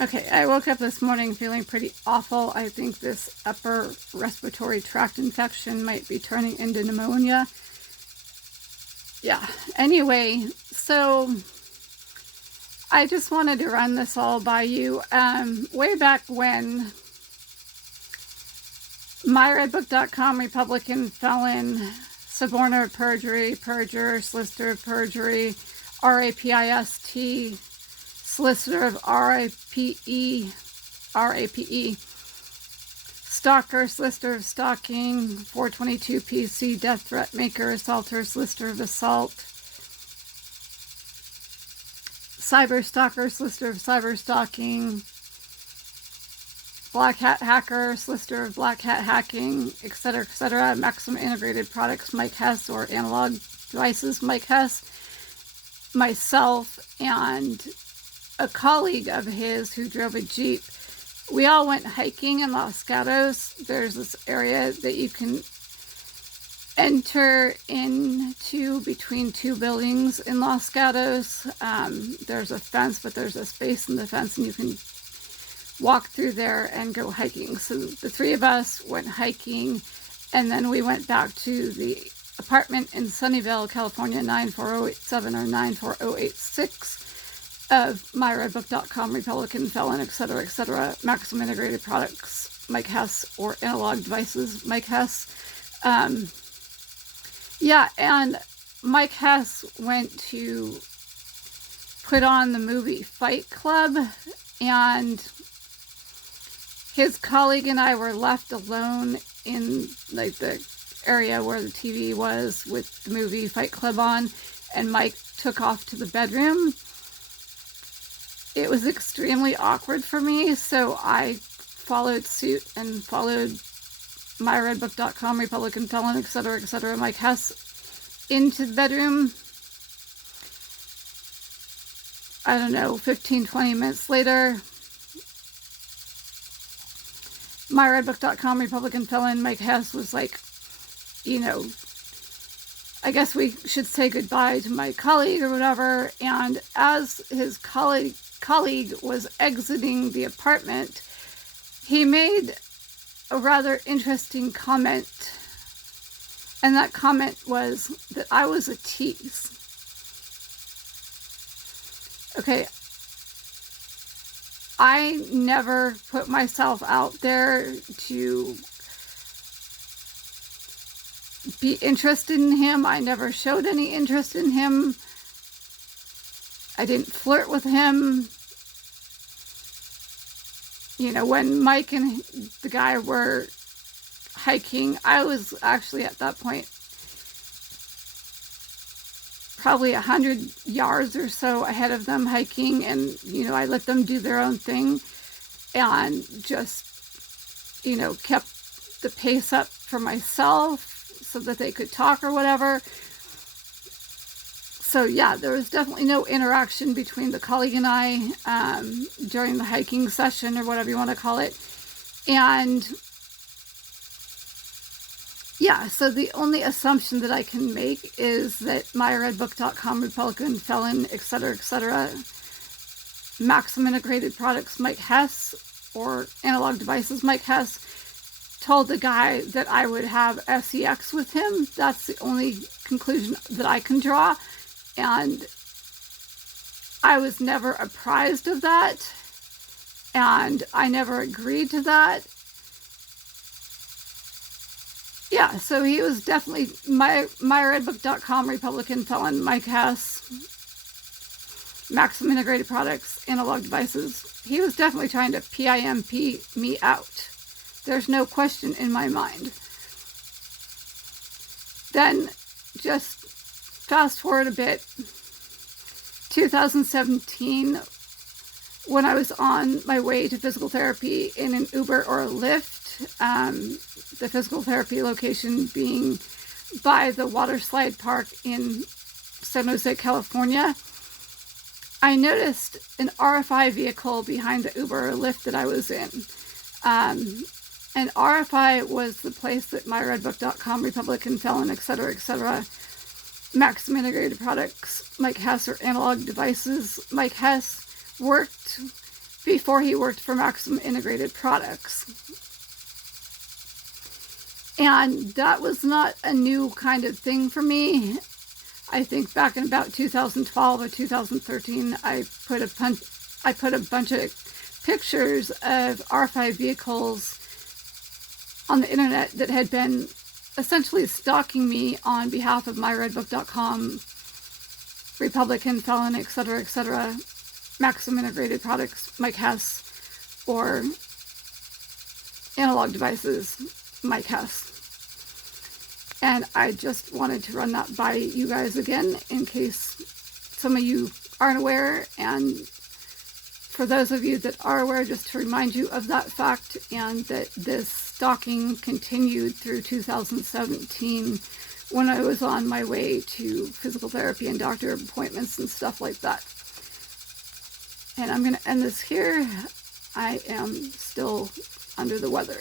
Okay, I woke up this morning feeling pretty awful. I think this upper respiratory tract infection might be turning into pneumonia. Yeah, anyway, so I just wanted to run this all by you. Way back when, myredbook.com, Republican felon, suborner of perjury, perjuror, solicitor of perjury, RAPIST, solicitor of RAPE, stalker, solicitor of stalking, 422 PC, death threat maker, assaulter, solicitor of assault, cyberstalker, solicitor of cyberstalking, blackhat hacker, solicitor of blackhat hacking, etc., etc. Maxim Integrated Products, Mike Hess, or Analog Devices, Mike Hess, myself, and a colleague of his who drove a Jeep. We all went hiking in Los Gatos. There's this area that you can enter into between two buildings in Los Gatos. There's a fence, but there's a space in the fence, and you can walk through there and go hiking. So the three of us went hiking, and then we went back to the apartment in Sunnyvale, California, 94087 or 94086 of myredbook.com, Republican felon, etc., etc., Maxim Integrated Products, Mike Hess, or Analog Devices, Mike Hess. Yeah, and Mike Hess went to put on the movie Fight Club, and his colleague and I were left alone in like the area where the TV was with the movie Fight Club on, and Mike took off to the bedroom. It was extremely awkward for me, so I followed suit and followed myredbook.com, Republican felon, etc., etc., Mike Hess into the bedroom. I don't know, 15, 20 minutes later, myredbook.com, Republican felon, Mike Hess was like, I guess we should say goodbye to my colleague or whatever. And as his colleague was exiting the apartment, he made a rather interesting comment. And that comment was that I was a tease. Okay, I never put myself out there to be interested in him. I never showed any interest in him. I didn't flirt with him. When Mike and the guy were hiking, I was actually at that point probably 100 yards or so ahead of them hiking, and I let them do their own thing and just kept the pace up for myself so that they could talk or whatever. So yeah, there was definitely no interaction between the colleague and I during the hiking session, or whatever you want to call it. And yeah, so the only assumption that I can make is that myredbook.com, Republican felon, etc., etc., Maxim Integrated Products, Mike Hess, or Analog Devices, Mike Hess, told the guy that I would have sex with him. That's the only conclusion that I can draw. And I was never apprised of that, and I never agreed to that. Yeah, so he was definitely myredbook.com, Republican felon, Mike Hess, Maxim Integrated Products, Analog Devices. He was definitely trying to PIMP me out. There's no question in my mind. Then, just fast forward a bit, 2017, when I was on my way to physical therapy in an Uber or a Lyft, the physical therapy location being by the water slide park in San Jose, California, I noticed an RFI vehicle behind the Uber or Lyft that I was in. And RFI was the place that myredbook.com, Republican felon, etc., etc., Maxim Integrated Products, Mike Hess, or Analog Devices, Mike Hess, worked before he worked for Maxim Integrated Products. And that was not a new kind of thing for me. I think back in about 2012 or 2013, I put a bunch of pictures of RFI vehicles on the internet that had been essentially stalking me on behalf of myredbook.com, Republican, Felon, etc., Maxim Integrated Products, Mike Hess, or Analog Devices, Mike Hess. And I just wanted to run that by you guys again in case some of you aren't aware, and for those of you that are aware, just to remind you of that fact, and that this stalking continued through 2017 when I was on my way to physical therapy and doctor appointments and stuff like that. And I'm going to end this here. I am still under the weather.